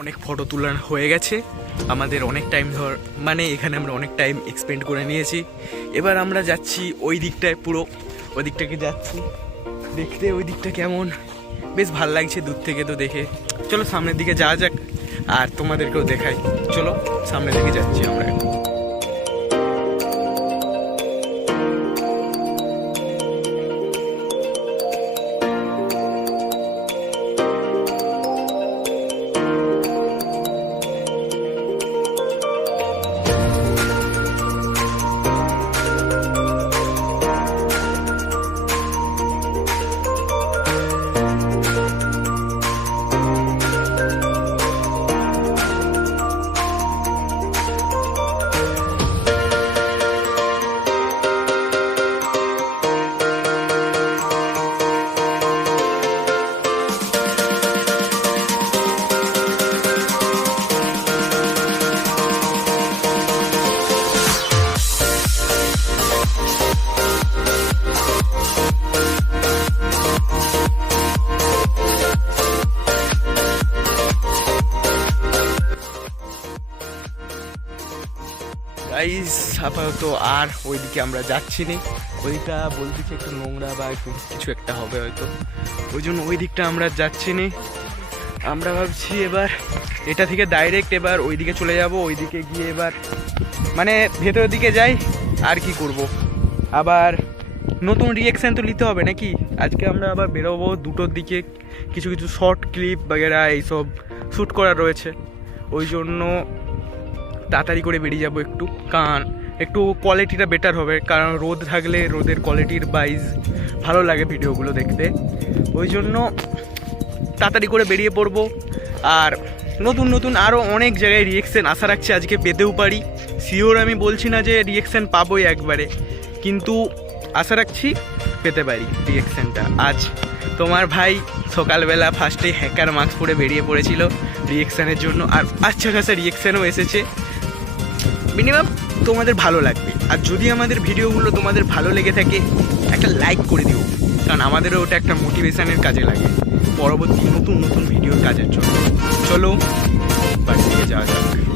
অনেক ফটো তোলা হয়ে গেছে। আমাদের অনেক টাইম ধর মানে এখানে আমরা অনেক টাইম এক্সপেন্ড করে নিয়েছি। এবার আমরা যাচ্ছি ওই দিকটায় পুরো, ওই দিকটাকে যাচ্ছি। দেখতে ওই দিকটা কেমন? বেশ ভালো লাগছে দূর থেকে তো দেখে। চলো সামনের দিকে যাওয়া যাক, আর তোমাদেরকেও দেখাই। চলো সামনের দিকে যাচ্ছি আমরা এখন। গাইস আপাতত আর ওইদিকে আমরা যাচ্ছি না। ওইদিকটা বলতেছে একটু নোংরা বা একটু কিছু একটা হবে হয়তো। ওই জন্য ওই দিকটা আমরা যাচ্ছি না। আমরা ভাবছি এবার এটা থেকে ডাইরেক্ট এবার ওইদিকে চলে যাব, ওইদিকে গিয়ে এবার মানে ভেতরের দিকে যাই, আর কি করব। আবার নতুন রিয়েকশন তো নিতে হবে নাকি? আজকে আমরা আবার বেরোবো দুটোর দিকে। কিছু কিছু শর্ট ক্লিপ বাগেরা এইসব শ্যুট করা রয়েছে। ওই জন্য তাড়াতাড়ি করে বেরিয়ে যাব একটু। কারণ একটু কোয়ালিটিটা বেটার হবে। কারণ রোদ থাকলে রোদের কোয়ালিটির বাইজ ভালো লাগে ভিডিওগুলো দেখতে। ওই জন্য তাড়াতাড়ি করে বেরিয়ে পড়ব। আর নতুন নতুন আরও অনেক জায়গায় রিয়েকশান আশা রাখছি আজকে পেতেও পারি। শিওর আমি বলছি না যে রিয়েকশান পাবোই একবারে। কিন্তু আশা রাখছি পেতে পারি রিয়েকশানটা আজ তোমার ভাই সকালবেলা ফার্স্টে হ্যাকার মাস্ক পরে বেরিয়ে পড়েছিল রিয়েকশানের জন্য। আর আচ্ছা খাসা রিয়েকশনও এসেছে। মিনিমাম তোমাদের ভালো লাগবে। আর যদি আমাদের ভিডিওগুলো তোমাদের ভালো লেগে থাকে, একটা লাইক করে দিও। কারণ আমাদেরও ওটা একটা মোটিভেশানের কাজে লাগে। পরবর্তী নতুন নতুন ভিডিওর কাজের জন্য। চলো, বাড়ি থেকে যাওয়া যাক।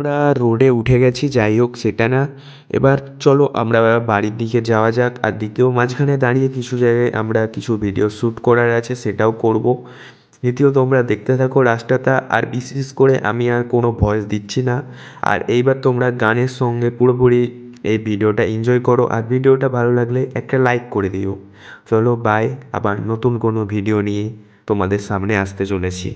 আমরা রোডে উঠে গেছি, যাই হোক সেটা না। এবার চলো আমরা বাড়ির দিকে যাওয়া যাক। আর দ্বিতীয় মাঝখানে দাঁড়িয়ে কিছু জায়গায় আমরা কিছু ভিডিও শ্যুট করার আছে, সেটাও করব। দ্বিতীয় তোমরা দেখতে থাকো রাস্তাটা, আর বিশেষ করে আমি আর কোনো ভয়েস দিচ্ছি না। আর এইবার তোমরা গানের সঙ্গে পুরোপুরি এই ভিডিওটা এনজয় করো। আর ভিডিওটা ভালো লাগলে একটা লাইক করে দিও। চলো বাই আবার নতুন কোনো ভিডিও নিয়ে তোমাদের সামনে আসতে চলেছি।